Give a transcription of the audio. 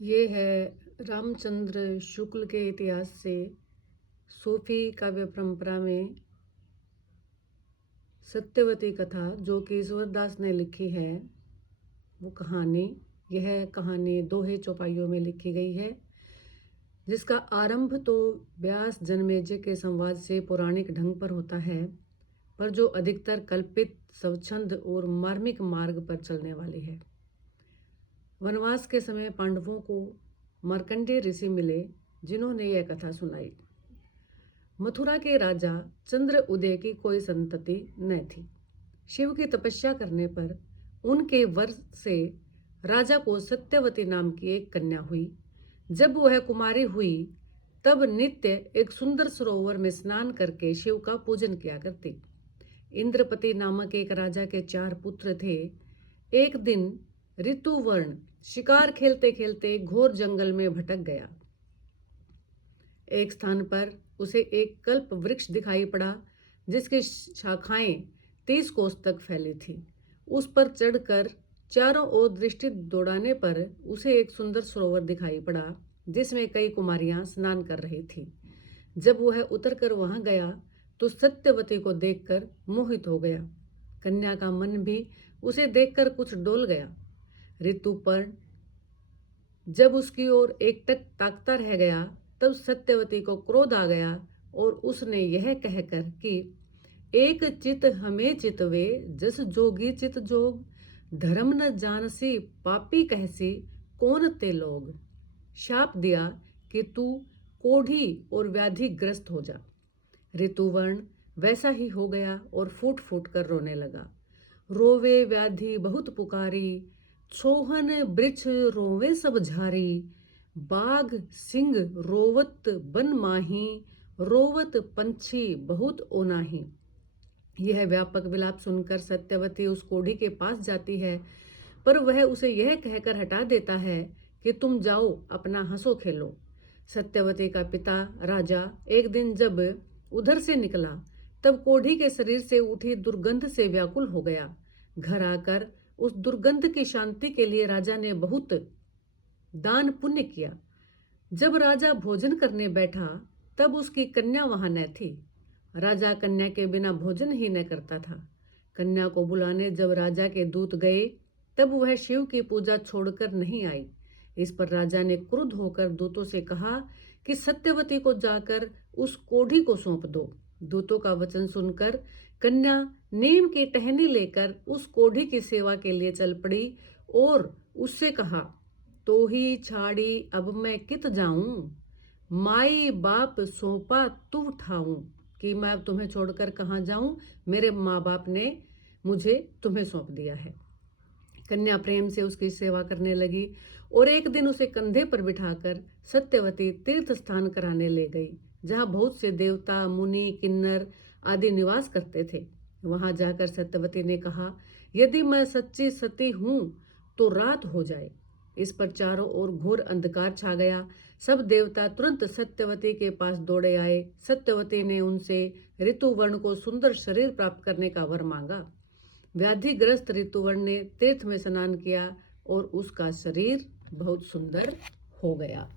ये है रामचंद्र शुक्ल के इतिहास से सूफी काव्य परंपरा में सत्यवती कथा जो कि ईश्वरदास ने लिखी है। वो कहानी, यह कहानी दोहे चौपाइयों में लिखी गई है, जिसका आरंभ तो व्यास जन्मेजय के संवाद से पौराणिक ढंग पर होता है, पर जो अधिकतर कल्पित, स्वच्छंद और मार्मिक मार्ग पर चलने वाली है। वनवास के समय पांडवों को मार्कंडेय ऋषि मिले, जिन्होंने यह कथा सुनाई। मथुरा के राजा चंद्र उदय की कोई संतति न थी। शिव की तपस्या करने पर उनके वर से राजा को सत्यवती नाम की एक कन्या हुई। जब वह कुमारी हुई तब नित्य एक सुंदर सरोवर में स्नान करके शिव का पूजन किया करती। इंद्रपति नामक एक राजा के 4 पुत्र थे। एक दिन ऋतुवर्ण शिकार खेलते खेलते घोर जंगल में भटक गया। एक स्थान पर उसे एक कल्प वृक्ष दिखाई पड़ा, जिसकी शाखाएं 30 कोस तक फैली थी। उस पर चढ़कर चारों ओर दृष्टि दौड़ाने पर उसे एक सुंदर सरोवर दिखाई पड़ा, जिसमें कई कुमारियां स्नान कर रही थी। जब वह उतरकर वहां गया तो सत्यवती को देखकर मोहित हो गया। कन्या का मन भी उसे देखकर कुछ डोल गया। ऋतुपर्ण जब उसकी ओर एकटक ताकता रह गया, तब सत्यवती को क्रोध आ गया और उसने यह कहकर कि एक चित हमें चितवे, जस जोगी चित जोग, धर्म न जानसी पापी कहसी, कौन ते लोग, शाप दिया कि तू कोढ़ी और व्याधिग्रस्त हो जा। ऋतुवर्ण वैसा ही हो गया और फूट फूट कर रोने लगा। रोवे व्याधि बहुत पुकारी, छोहन वृक्ष रोवे सब झारी, बाघ सिंह रोवत बन माही, रोवत पंछी बहुत ओनाही। यह व्यापक विलाप सुनकर सत्यवती उस कोढ़ी के पास जाती है, पर वह उसे यह कहकर हटा देता है कि तुम जाओ अपना हंसो खेलो। सत्यवती का पिता राजा एक दिन जब उधर से निकला, तब कोढ़ी के शरीर से उठी दुर्गंध से व्याकुल हो गया। घर आकर उस दुर्गंध की शांति के लिए राजा ने बहुत दान पुण्य किया। जब राजा भोजन करने बैठा तब उसकी कन्या वहां न थी। राजा कन्या के बिना भोजन ही न करता था। कन्या को बुलाने जब राजा के दूत गए तब वह शिव की पूजा छोड़कर नहीं आई। इस पर राजा ने क्रुद्ध होकर दूतों से कहा कि सत्यवती को जाकर उस कोढ़ी को सौंप दो। दूतों का वचन सुनकर कन्या नीम की टहनी लेकर उस कोढ़ी की सेवा के लिए चल पड़ी और उससे कहा, तो ही छाड़ी अब मैं कित जाऊं, माई बाप सौंपा तू ठाऊं, कि मैं अब तुम्हें छोड़कर कहाँ जाऊं, मेरे माँ बाप ने मुझे तुम्हें सौंप दिया है। कन्या प्रेम से उसकी सेवा करने लगी और एक दिन उसे कंधे पर बिठाकर सत्यवती तीर्थ स्थान कराने ले गई, जहाँ बहुत से देवता, मुनि, किन्नर आदि निवास करते थे। वहां जाकर सत्यवती ने कहा, यदि मैं सच्ची सती हूं तो रात हो जाए। इस पर चारों ओर घोर अंधकार छा गया। सब देवता तुरंत सत्यवती के पास दौड़े आए। सत्यवती ने उनसे ऋतुवर्ण को सुंदर शरीर प्राप्त करने का वर मांगा। व्याधिग्रस्त ऋतुवर्ण ने तीर्थ में स्नान किया और उसका शरीर बहुत सुंदर हो गया।